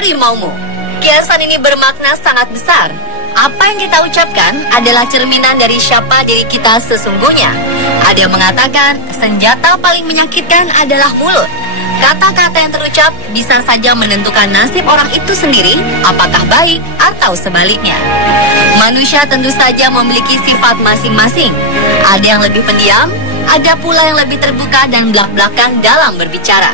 harimaumu. Kiasan ini bermakna sangat besar. Apa yang kita ucapkan adalah cerminan dari siapa diri kita sesungguhnya. Ada yang mengatakan senjata paling menyakitkan adalah mulut. Kata-kata yang terucap bisa saja menentukan nasib orang itu sendiri, apakah baik atau sebaliknya. Manusia tentu saja memiliki sifat masing-masing. Ada yang lebih pendiam, ada pula yang lebih terbuka dan belak-belakan dalam berbicara.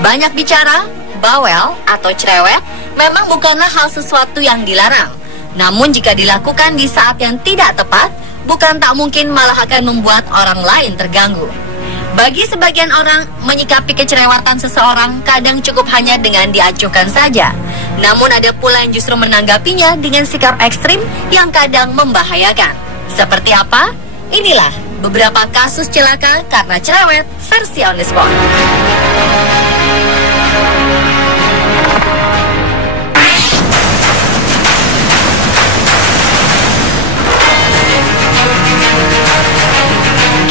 Banyak bicara, bawel atau cerewet memang bukanlah hal sesuatu yang dilarang. Namun jika dilakukan di saat yang tidak tepat, bukan tak mungkin malah akan membuat orang lain terganggu. Bagi sebagian orang, menyikapi kecerewatan seseorang kadang cukup hanya dengan diacuhkan saja. Namun ada pula yang justru menanggapinya dengan sikap ekstrim yang kadang membahayakan. Seperti apa? Inilah beberapa kasus celaka karena cerewet versi On The Spot.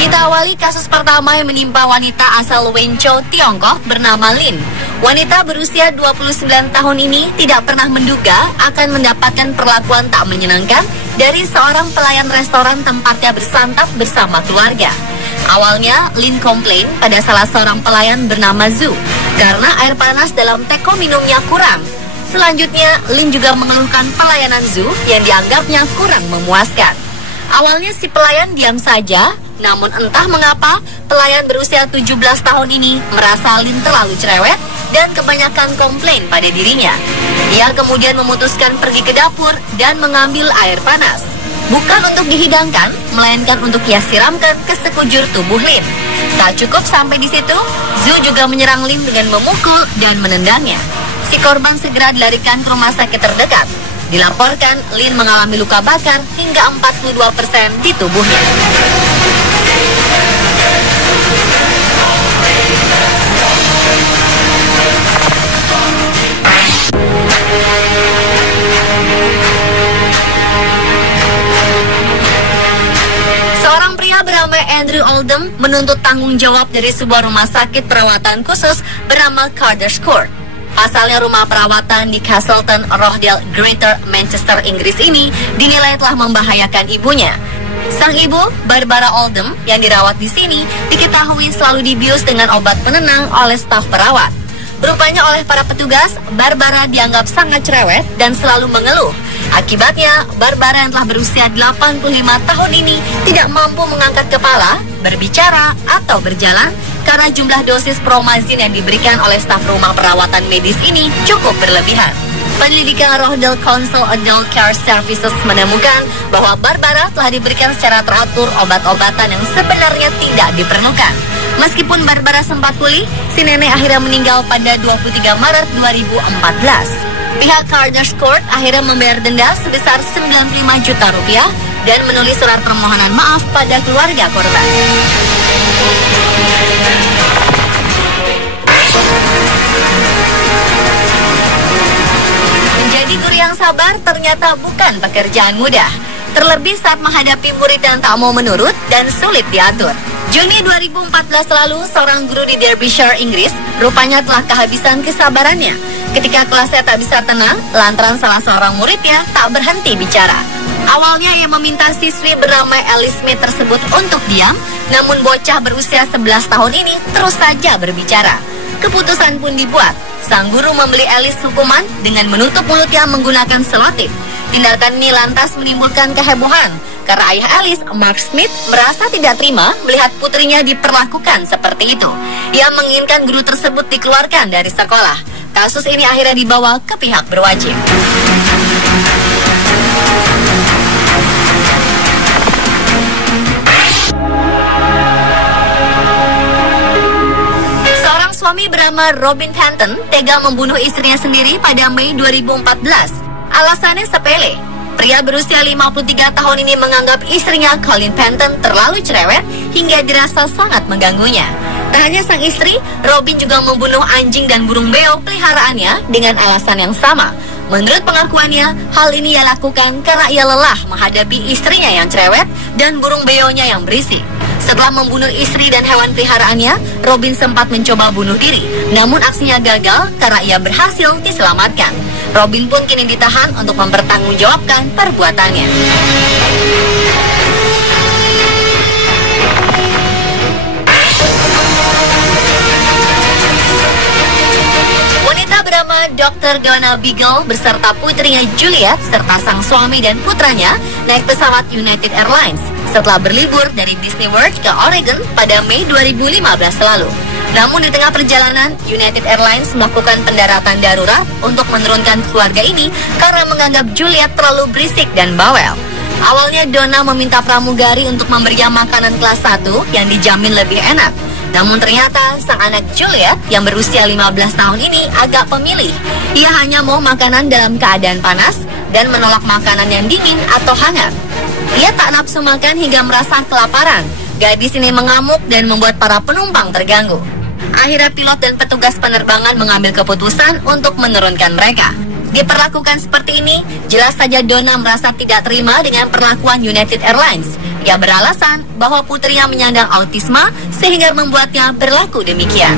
Kita awali kasus pertama yang menimpa wanita asal Wenzhou, Tiongkok bernama Lin. Wanita berusia 29 tahun ini tidak pernah menduga akan mendapatkan perlakuan tak menyenangkan dari seorang pelayan restoran tempatnya bersantap bersama keluarga. Awalnya, Lin komplain pada salah seorang pelayan bernama Zhu karena air panas dalam teko minumnya kurang. Selanjutnya, Lin juga mengeluhkan pelayanan Zhu yang dianggapnya kurang memuaskan. Awalnya si pelayan diam saja, namun entah mengapa pelayan berusia 17 tahun ini merasa Lin terlalu cerewet dan kebanyakan komplain pada dirinya. Dia kemudian memutuskan pergi ke dapur dan mengambil air panas. Bukan untuk dihidangkan, melainkan untuk ia siramkan ke sekujur tubuh Lin. Tak cukup sampai di situ, Zhu juga menyerang Lin dengan memukul dan menendangnya. Si korban segera dilarikan ke rumah sakit terdekat. Dilaporkan, Lin mengalami luka bakar hingga 42% di tubuhnya. Seorang pria bernama Andrew Oldham menuntut tanggung jawab dari sebuah rumah sakit perawatan khusus bernama Carter's Court. Pasalnya rumah perawatan di Castleton, Rochdale, Greater Manchester, Inggris ini dinilai telah membahayakan ibunya. Sang ibu, Barbara Oldham, yang dirawat di sini, diketahui selalu dibius dengan obat penenang oleh staf perawat. Rupanya oleh para petugas, Barbara dianggap sangat cerewet dan selalu mengeluh. Akibatnya, Barbara yang telah berusia 85 tahun ini tidak mampu mengangkat kepala, berbicara, atau berjalan karena jumlah dosis promazin yang diberikan oleh staf rumah perawatan medis ini cukup berlebihan. Penyelidikan Rochdale Council Adult Care Services menemukan bahwa Barbara telah diberikan secara teratur obat-obatan yang sebenarnya tidak diperlukan. Meskipun Barbara sempat pulih, si nenek akhirnya meninggal pada 23 Maret 2014. Pihak Carter's Court akhirnya membayar denda sebesar 95 juta rupiah dan menulis surat permohonan maaf pada keluarga korban. Menjadi guru yang sabar ternyata bukan pekerjaan mudah. Terlebih saat menghadapi murid yang tak mau menurut dan sulit diatur. Juni 2014 lalu, seorang guru di Derbyshire, Inggris, rupanya telah kehabisan kesabarannya ketika kelasnya tak bisa tenang lantaran salah seorang muridnya tak berhenti bicara. Awalnya ia meminta siswi bernama Alice Smith tersebut untuk diam, namun bocah berusia 11 tahun ini terus saja berbicara. Keputusan pun dibuat. Sang guru memberi Alice hukuman dengan menutup mulutnya menggunakan selotip. Tindakan ini lantas menimbulkan kehebohan karena ayah Alice, Mark Smith, merasa tidak terima melihat putrinya diperlakukan seperti itu. Ia menginginkan guru tersebut dikeluarkan dari sekolah. Kasus ini akhirnya dibawa ke pihak berwajib. Seorang suami bernama Robin Fenton tega membunuh istrinya sendiri pada Mei 2014. Alasannya sepele. Pria berusia 53 tahun ini menganggap istrinya Colleen Fenton terlalu cerewet hingga dirasa sangat mengganggunya. Tak hanya sang istri, Robin juga membunuh anjing dan burung beo peliharaannya dengan alasan yang sama. Menurut pengakuannya, hal ini ia lakukan karena ia lelah menghadapi istrinya yang cerewet dan burung beonya yang berisik. Setelah membunuh istri dan hewan peliharaannya, Robin sempat mencoba bunuh diri. Namun aksinya gagal karena ia berhasil diselamatkan. Robin pun kini ditahan untuk mempertanggungjawabkan perbuatannya. Bernama Dr. Donna Beagle beserta putrinya Juliet serta sang suami dan putranya naik pesawat United Airlines setelah berlibur dari Disney World ke Oregon pada Mei 2015 lalu. Namun di tengah perjalanan, United Airlines melakukan pendaratan darurat untuk menurunkan keluarga ini karena menganggap Juliet terlalu berisik dan bawel. Awalnya Donna meminta pramugari untuk memberinya makanan kelas 1 yang dijamin lebih enak. Namun ternyata sang anak Juliet yang berusia 15 tahun ini agak pemilih. Ia hanya mau makanan dalam keadaan panas dan menolak makanan yang dingin atau hangat. Ia tak nafsu makan hingga merasa kelaparan. Gadis ini mengamuk dan membuat para penumpang terganggu. Akhirnya pilot dan petugas penerbangan mengambil keputusan untuk menurunkan mereka. Diperlakukan seperti ini, jelas saja Donna merasa tidak terima dengan perlakuan United Airlines. Ia beralasan bahwa putrinya menyandang autisme sehingga membuatnya berlaku demikian.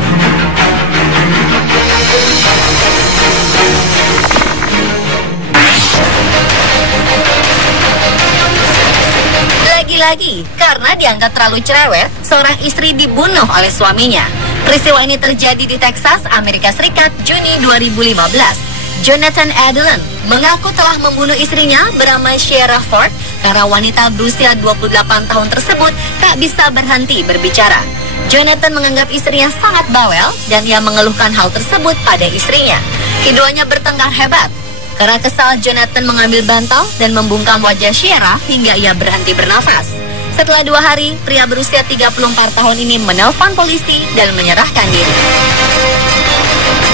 Lagi-lagi, karena dianggap terlalu cerewet, seorang istri dibunuh oleh suaminya. Peristiwa ini terjadi di Texas, Amerika Serikat, Juni 2015. Jonathan Adelon mengaku telah membunuh istrinya bernama Sierra Ford karena wanita berusia 28 tahun tersebut tak bisa berhenti berbicara. Jonathan menganggap istrinya sangat bawel dan ia mengeluhkan hal tersebut pada istrinya. Keduanya bertengkar hebat. Karena kesal, Jonathan mengambil bantal dan membungkam wajah Sierra hingga ia berhenti bernafas. Setelah 2 hari, pria berusia 34 tahun ini menelpon polisi dan menyerahkan diri.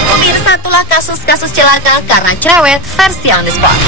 Pemirsa, itulah kasus-kasus celaka karena cerewet versi On The Spot.